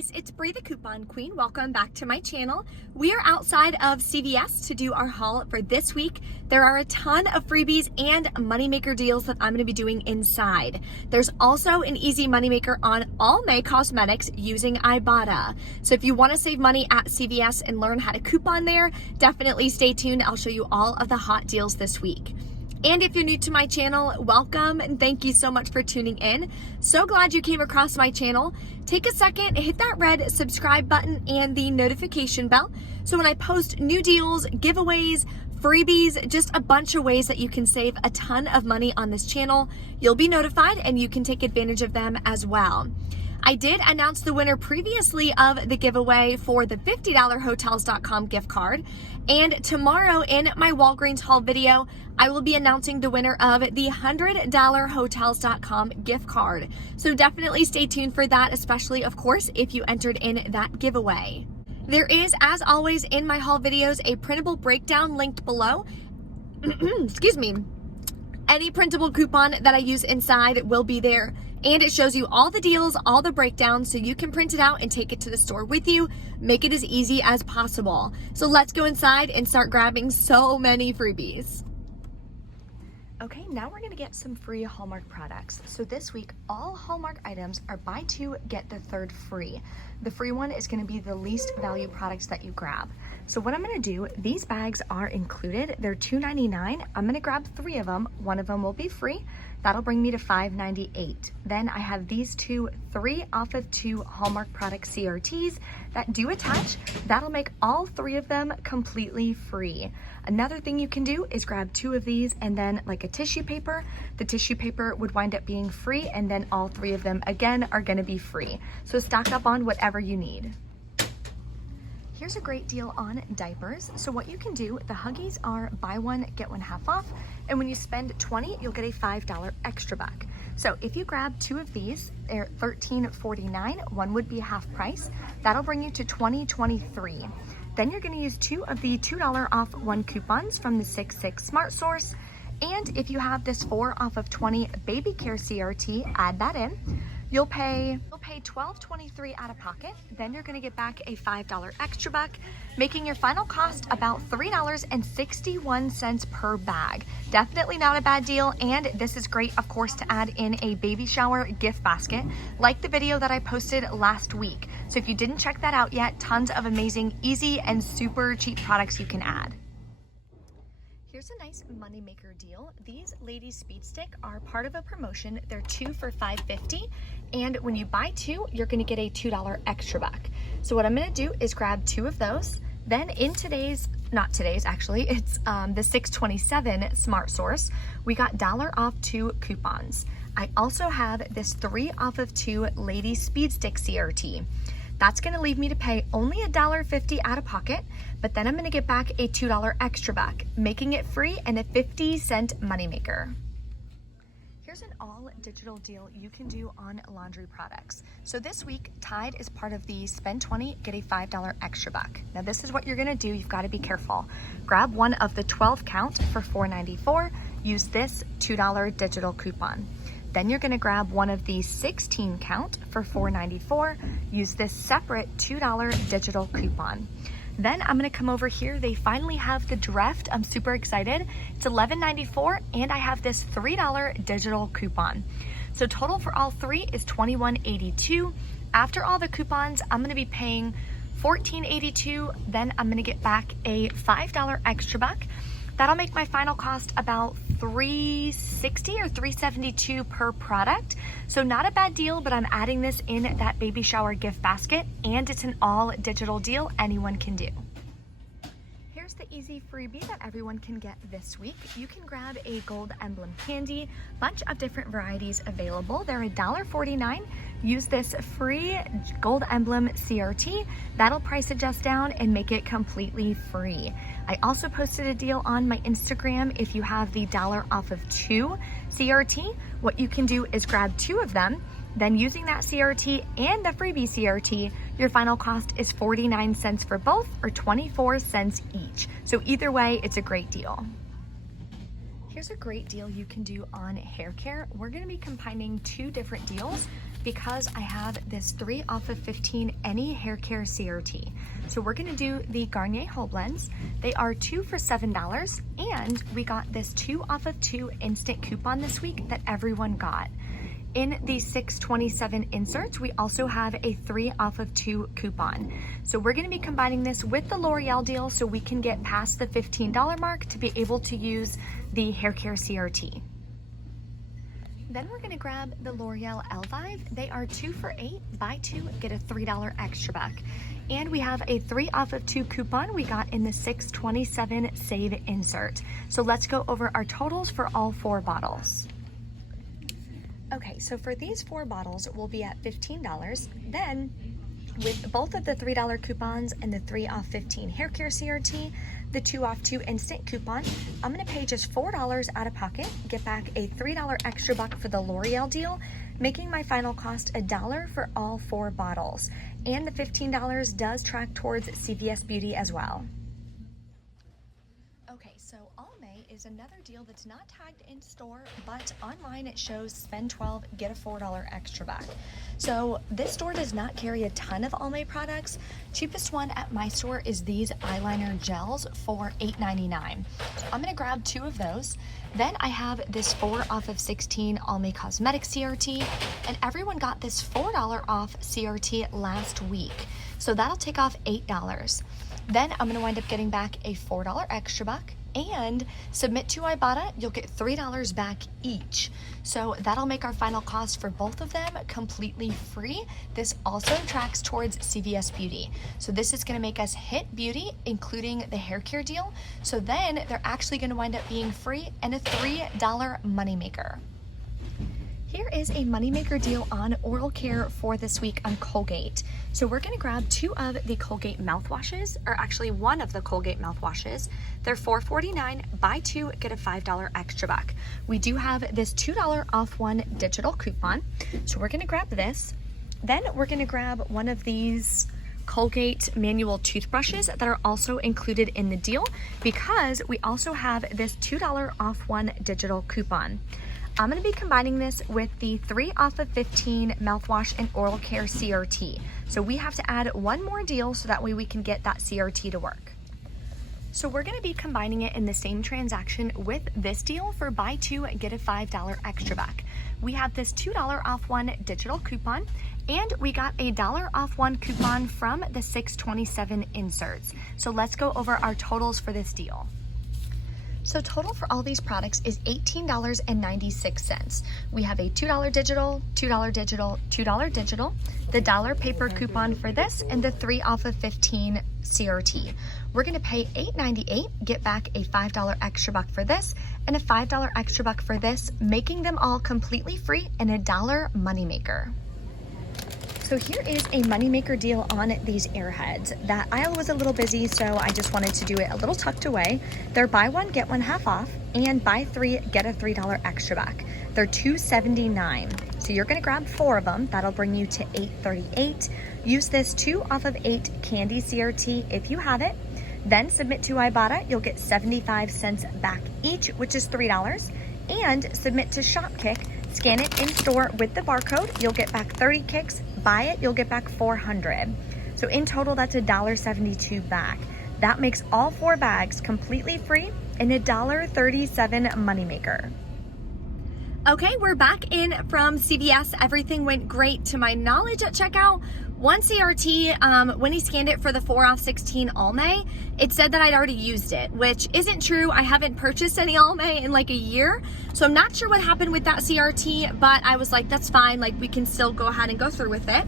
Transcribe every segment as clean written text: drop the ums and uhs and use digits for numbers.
guys, it's Bree the Coupon Queen. Welcome back to my channel. We are outside of CVS to do our haul for this week. There are a ton of freebies and moneymaker deals that I'm going to be doing inside. There's also an easy moneymaker on Almay cosmetics using Ibotta. So if you want to save money at CVS and learn how to coupon there, definitely stay tuned. I'll show you all of the hot deals this week. And if you're new to my channel, welcome and thank you so much for tuning in. So glad you came across my channel. Take a second, hit that red subscribe button and the notification bell. So when I post new deals, giveaways, freebies, just a bunch of ways that you can save a ton of money on this channel, you'll be notified and you can take advantage of them as well. I did announce the winner previously of the giveaway for the $50 Hotels.com gift card. And tomorrow in my Walgreens haul video, I will be announcing the winner of the $100 Hotels.com gift card. So definitely stay tuned for that, especially, of course, if you entered in that giveaway. There is, as always, in my haul videos, a printable breakdown linked below. Excuse me. Any printable coupon that I use inside will be there. And it shows you all the deals, all the breakdowns, so you can print it out and take it to the store with you. Make it as easy as possible. So let's go inside and start grabbing so many freebies. Okay, now we're gonna get some free Hallmark products. So this week, all Hallmark items are buy two, get the third free. The free one is gonna be the least value products that you grab. So what I'm gonna do, these bags are included. They're $2.99. I'm gonna grab 3 of them. One of them will be free. That'll bring me to $5.98. Then I have these 3 off of 2 Hallmark product CRTs that do attach. That'll make all 3 of them completely free. Another thing you can do is grab 2 of these and then like a tissue paper. The tissue paper would wind up being free, and then all 3 of them again are gonna be free. So stock up on whatever you need. Here's a great deal on diapers. So what you can do, the Huggies are buy one, get one half off. And when you spend $20, you'll get a $5 extra back. So if you grab 2 of these, they're $13.49. One would be half price. That'll bring you to $20.23. Then you're gonna use 2 of the $2 off 1 coupons from the 6.6 Smart Source. And if you have this 4 off of 20 baby care CRT, add that in. You'll pay $12.23 out of pocket. Then you're gonna get back a $5 extra buck, making your final cost about $3.61 per bag. Definitely not a bad deal, and this is great, of course, to add in a baby shower gift basket, like the video that I posted last week. So if you didn't check that out yet, tons of amazing, easy, and super cheap products you can add. Here's a nice moneymaker deal. These Ladies Speed Stick are part of a promotion. They're 2 for $5.50, and when you buy 2, you're gonna get a $2 extra buck. So what I'm gonna do is grab 2 of those. Then in not today's actually, it's the 627 Smart Source, we got $1 off 2 coupons. I also have this 3 off of 2 Ladies Speed Stick CRT. That's gonna leave me to pay only $1.50 out of pocket, but then I'm gonna get back a $2 extra back, making it free and a 50-cent moneymaker. Here's an all digital deal you can do on laundry products. So this week, Tide is part of the spend 20, get a $5 extra buck. Now this is what you're gonna do, you've gotta be careful. Grab one of the 12 count for $4.94, use this $2 digital coupon. Then you're gonna grab one of the 16 count for $4.94, use this separate $2 digital coupon. Then I'm gonna come over here, they finally have the Dreft, I'm super excited. It's $11.94, and I have this $3 digital coupon. So total for all 3 is $21.82. After all the coupons, I'm gonna be paying $14.82, then I'm gonna get back a $5 extra buck. That'll make my final cost about $3.60 or $3.72 per product. So not a bad deal, but I'm adding this in that baby shower gift basket, and it's an all digital deal anyone can do. Here's the easy freebie that everyone can get this week. You can grab a gold emblem candy, bunch of different varieties available. They're $1.49. Use this free gold emblem CRT. That'll price adjust down and make it completely free. I also posted a deal on my Instagram. If you have the $1 off of 2 CRT, what you can do is grab 2 of them. Then using that CRT and the freebie CRT, your final cost is 49 cents for both, or 24 cents each. So either way, it's a great deal. Here's a great deal you can do on hair care. We're gonna be combining 2 different deals. because I have this 3 off of 15 any hair care CRT. So we're gonna do the Garnier Whole Blends. They are 2 for $7, and we got this 2 off of 2 instant coupon this week that everyone got. In the 627 inserts, we also have a 3 off of 2 coupon. So we're gonna be combining this with the L'Oreal deal so we can get past the $15 mark to be able to use the hair care CRT. Then we're gonna grab the L'Oreal Elvive. They are 2 for $8, buy 2, get a $3 extra back. And we have a 3 off of 2 coupon we got in the 627 save insert. So let's go over our totals for all 4 bottles. Okay, so for these 4 bottles, we'll be at $15. Then, with both of the $3 coupons and the 3 off 15 hair care CRT, the 2 off 2 instant coupon, I'm gonna pay just $4 out of pocket, get back a $3 extra buck for the L'Oreal deal, making my final cost $1 for all 4 bottles. And the $15 does track towards CVS Beauty as well. Okay, so Almay is another deal that's not tagged in store, but online it shows spend $12, get a $4 extra back. So this store does not carry a ton of Almay products. Cheapest one at my store is these eyeliner gels for $8.99. So I'm gonna grab 2 of those. Then I have this 4 off of 16 Almay Cosmetic CRT, and everyone got this $4 off CRT last week. So that'll take off $8. Then I'm gonna wind up getting back a $4 extra buck, and submit to Ibotta, you'll get $3 back each. So that'll make our final cost for both of them completely free. This also tracks towards CVS Beauty. So this is gonna make us hit beauty, including the hair care deal. So then they're actually gonna wind up being free and a $3 moneymaker. Here is a moneymaker deal on oral care for this week on Colgate. So we're gonna grab 2 of the Colgate mouthwashes, or actually 1 of the Colgate mouthwashes. They're $4.49, buy 2, get a $5 extra back. We do have this $2 off 1 digital coupon. So we're gonna grab this. Then we're gonna grab one of these Colgate manual toothbrushes that are also included in the deal, because we also have this $2 off 1 digital coupon. I'm gonna be combining this with the 3 off of 15 mouthwash and oral care CRT. So we have to add 1 more deal so that way we can get that CRT to work. So we're gonna be combining it in the same transaction with this deal for buy 2, get a $5 extra back. We have this $2 off 1 digital coupon, and we got a $1 off 1 coupon from the 627 inserts. So let's go over our totals for this deal. So total for all these products is $18.96. We have a $2 digital, $2 digital, $2 digital, the $1 paper coupon for this, and the 3 off of 15 CRT. We're gonna pay $8.98, get back a $5 extra buck for this, and a $5 extra buck for this, making them all completely free and a $1 moneymaker. So here is a moneymaker deal on these Airheads. That aisle was a little busy, so I just wanted to do it a little tucked away. They're buy 1, get 1 half off, and buy 3, get a $3 extra back. They're $2.79. So you're gonna grab 4 of them. That'll bring you to $8.38. Use this 2 off of 8 candy CRT if you have it. Then submit to Ibotta, you'll get 75 cents back each, which is $3. And submit to Shopkick, scan it in store with the barcode, you'll get back 30 kicks. Buy it, you'll get back 400. So in total, that's $1.72 back. That makes all 4 bags completely free and a $1.37 moneymaker. Okay, we're back in from CVS. Everything went great to my knowledge at checkout. 1 CRT, when he scanned it for the 4 off 16 Almay, it said that I'd already used it, which isn't true. I haven't purchased any Almay in like a year, so I'm not sure what happened with that CRT, but I was like, that's fine, like we can still go ahead and go through with it.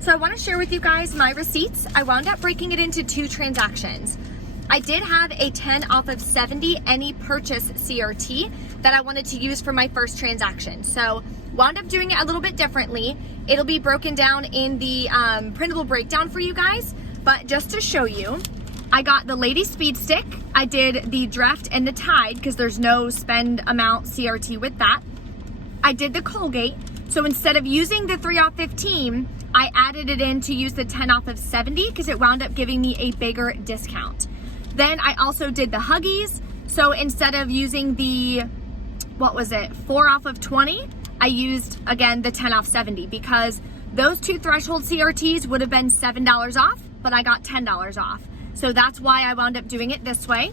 So I wanna share with you guys my receipts. I wound up breaking it into 2 transactions. I did have a 10 off of 70 any purchase CRT that I wanted to use for my first transaction. So wound up doing it a little bit differently. It'll be broken down in the printable breakdown for you guys, but just to show you, I got the Lady Speed Stick. I did the Draft and the Tide because there's no spend amount CRT with that. I did the Colgate. So instead of using the 3 off 15, I added it in to use the 10 off of 70 because it wound up giving me a bigger discount. Then I also did the Huggies. So instead of using the, 4 off of 20, I used, again, the 10 off 70 because those two threshold CRTs would have been $7 off, but I got $10 off. So that's why I wound up doing it this way.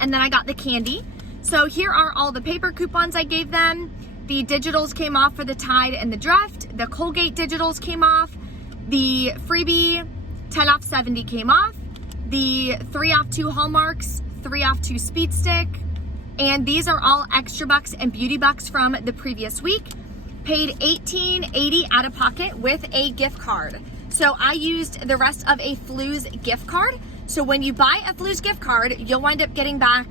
And then I got the candy. So here are all the paper coupons I gave them. The digitals came off for the Tide and the Drift. The Colgate digitals came off. The freebie 10 off 70 came off. The 3 off 2 Hallmarks, 3 off 2 Speed Stick. And these are all extra bucks and beauty bucks from the previous week. Paid $18.80 out of pocket with a gift card. So I used the rest of a Flu's gift card. So when you buy a Flu's gift card, you'll wind up getting back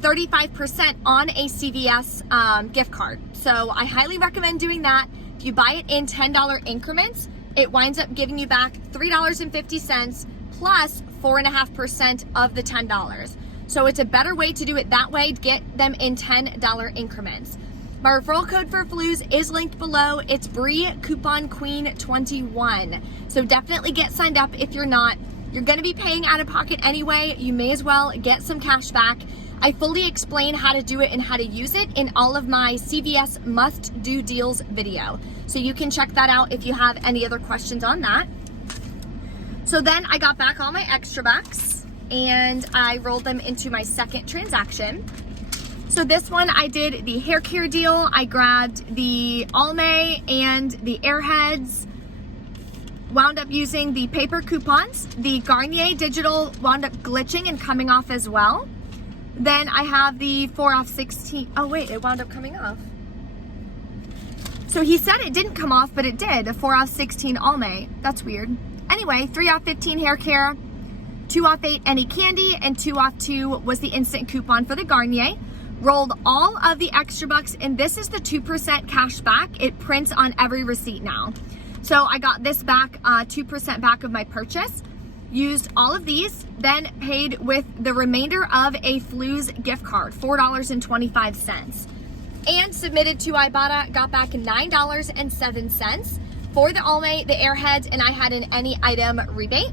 35% on a CVS gift card. So I highly recommend doing that. If you buy it in $10 increments, it winds up giving you back $3.50 plus 4.5% of the $10. So it's a better way to do it that way, to get them in $10 increments. My referral code for Flu's is linked below. It's Bree Coupon Queen 21. So definitely get signed up if you're not. You're gonna be paying out of pocket anyway. You may as well get some cash back. I fully explain how to do it and how to use it in all of my CVS must do deals video. So you can check that out if you have any other questions on that. So then I got back all my extra bucks and I rolled them into my second transaction. So this one I did the hair care deal. I grabbed the Almay and the Airheads. Wound up using the paper coupons. The Garnier digital wound up glitching and coming off as well. Then I have the 4 off 16. Oh wait, it wound up coming off. So he said it didn't come off, but it did. The 4 off 16 Almay. That's weird. Anyway, 3 off 15 hair care, 2 off 8 any candy, and 2 off 2 was the instant coupon for the Garnier. Rolled all of the extra bucks, and this is the 2% cash back. It prints on every receipt now. So I got this back, 2% back of my purchase. Used all of these, then paid with the remainder of a Flu's gift card, $4.25. And submitted to Ibotta, got back $9.07 for the Almay, the Airheads, and I had an any item rebate.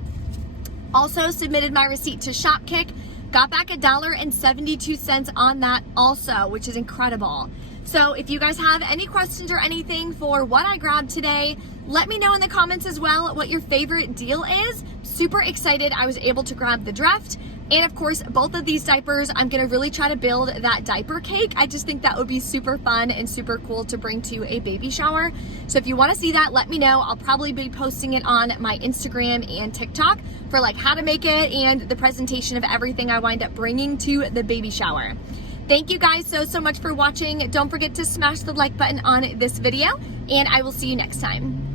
Also submitted my receipt to Shopkick, got back $1.72 on that also, which is incredible. So if you guys have any questions or anything for what I grabbed today, let me know in the comments as well what your favorite deal is. Super excited I was able to grab the Drift. And of course, both of these diapers, I'm gonna really try to build that diaper cake. I just think that would be super fun and super cool to bring to a baby shower. So if you wanna see that, let me know. I'll probably be posting it on my Instagram and TikTok for like how to make it and the presentation of everything I wind up bringing to the baby shower. Thank you guys so much for watching. Don't forget to smash the like button on this video, and I will see you next time.